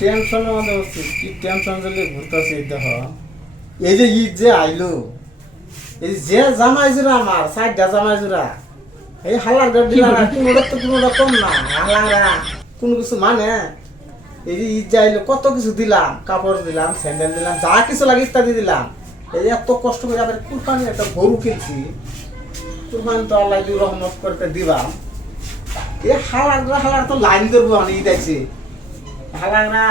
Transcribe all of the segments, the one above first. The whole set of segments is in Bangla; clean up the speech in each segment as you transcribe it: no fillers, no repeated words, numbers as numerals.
টেনশনের মধ্যে হচ্ছে কি টেনশন চলে ঘুরতেছে দেখো এই যে ঈদ যে আইলো এই যে জামাই জোড়া আমার সাইডটা জামাই জোড়া এই হালার গাড় দিলাম কোনোটা তো কোনোটা কম না হালারা কোনো কিছু মানে এই যে ঈদ যে আইলো কত কিছু দিলাম কাপড় দিলাম স্যান্ডেল দিলাম যা কিছু লাগে ইত্যাদি দিলাম এই যে এত কষ্ট করে আবার কুরবানি একটা গরু কিনছি কুরবানি তো আল্লাহ রহমত করতে দিলাম এই হালার তো লাইন ধরবো আমি ঈদ আইছে হালারা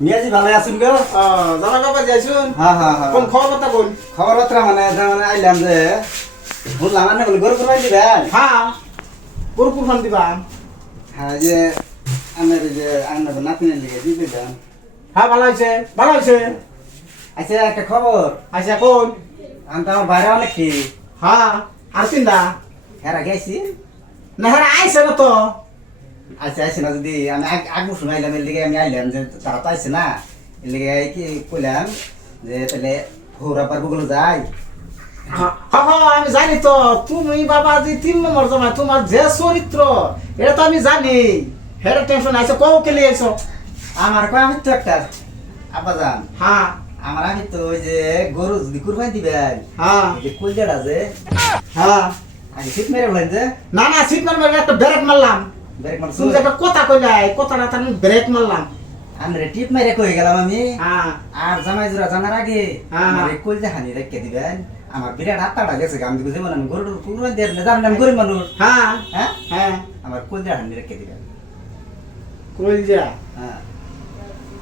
মিয়াজি ভালো আছেন গো? জামা কাপড় যাইছুন? হ্যাঁ হ্যাঁ হ্যাঁ। কোন খবর কথা কোন? খবর বার্তা মানে আইলাম যে বললাম না বলে গরু কুরবানি দিবেন? হ্যাঁ গরু কুরবানি দিবা। হ্যাঁ যে আমার যে আন্না তো নাতিনের লিগে দিয়ে দিবেন। হ্যাঁ ভালো হয়েছে ভালো হয়েছে। আচ্ছা একটা খবর আচ্ছা কোন? আমি তো আমার বাইরে অনেক কি হ্যাঁ আর চিন্তা হেরা গেছি না হ্যাঁ আইসে না তো আচ্ছা আইসে না যদি আমি আগে শুনাইলাম এর লিগে আমি আইলাম যে তারা তো আইসে না এর লিগে কি কইলাম যে তাহলে ভোরা পারবো গুলো যাই হ্যাঁ হ্যাঁ আমি জানি তো তুমি বাবা যে 3 নম্বর জামাই তোমার যে চরিত্র এটা তো আমি জানি হেরা টেনশন আছে কও কেলি আইছো আমার কয় আমি তো একটা আব্বা যান হ্যাঁ আমার আমি তো ওই যে গরু যদি কুরবানি দিবেন হ্যাঁ এই যে কুলজাটা যে হ্যাঁ আগে ঠিক মেরে বলেন যে না না সিট মারবে একটা ব্রেক মারলাম ব্রেক মারছো তুমি যে একটা কথা কইলাই কথাটা তো আমি ব্রেক মারলাম আমরা টিপ মেরে কই গেলাম আমি হ্যাঁ আর জামাই জোড়া জানার আগে হ্যাঁ। আমার এই কুলজা হানি রেখে দিবেন আমার বিরাট আত্মাটা গেছে আমি বুঝে বলেন গরু কুরবানি দিয়ে জানেন আমি গরিব মানুষ হ্যাঁ হ্যাঁ হ্যাঁ আমার কুলজা হানি রেখে দিবেন কই যা হ্যাঁ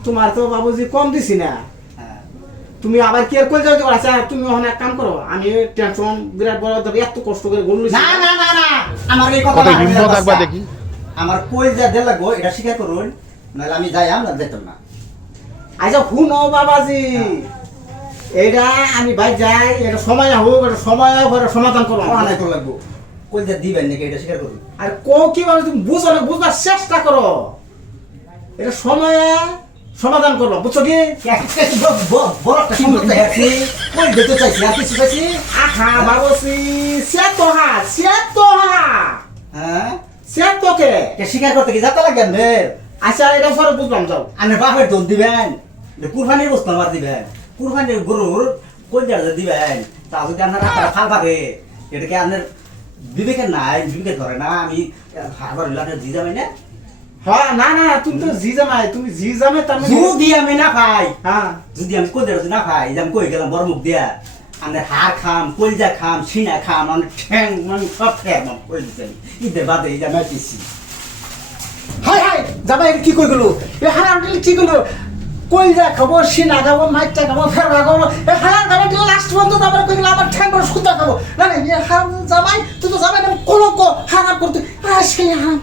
তোমার তো বাবুজি কম দিছি না হ্যাঁ তুমি আবার কি আর কই যাও আচ্ছা তুমি ওখানে এক কাম করো আমি টেনশন বিরাট বড় ধরে এত কষ্ট করে গরু না না না না আমার এই কথা কত হিম্মত একবার দেখি। আমার কুলজা দিয়ে লাগবো এটা স্বীকার করুন নাহলে আমি যাই আমরা যেতাম না আচ্ছা শুনো বাবাজি এটা আমি ভাই যাই এটা সময় হোক এটা সময় পরে সমাধান করো অনেক লাগবো কুলজা দিবেন নাকি এটা স্বীকার করুন আর কো কিভাবে তুমি বুঝো না বুঝবার চেষ্টা করো এটা সময়ে সমাধান করবো বুঝছো কি বড় একটা সমস্যা আছে কই দিতে চাইছি আর কিছু চাইছি আহা বাবুজি সে তো হা হ্যাঁ সে তোকে কে স্বীকার করতে কি যাতে লাগেন রে আচ্ছা এটা পরে বুঝলাম যাও আপনি বাপের দোল দিবেন কুরবানির বস্তু আমার দিবেন কুরবানির গরুর কলজার দিবেন তা যদি আপনার রাস্তাটা ফাল পাবে এটাকে আপনার বিবেকের নাই বিবেকে ধরে না আমি হারবার আপনার জি যাবেন না হ্যাঁ না না তুমি তো জি জামাই তুমি জি জামাই তার মানে যদি আমি না পাই হ্যাঁ যদি আমি কলজার যদি না পাই যে আমি কই গেলাম বড় মুখ দিয়া আপনার হাড় খাম কলজা খাম সিনা খাম আমার ঠ্যাং মানে সব ঠ্যাং কই দিচ্ছেন ঈদের বাদে এই যে আমি দিচ্ছি হাই হাই জামাই কি কই গেল এ হারাম দিলে কি গেল কই যা খাবো সিনা খাবো মাইটা খাবো ফেরবা খাবো এ হারাম জামাই দিলে লাস্ট পর্যন্ত তারপরে কই গেল আমার ঠ্যাং করে সুতা খাবো না না এ হারাম জামাই তুই তো জামাই না কলঙ্ক হারাম করতে আজকে হারাম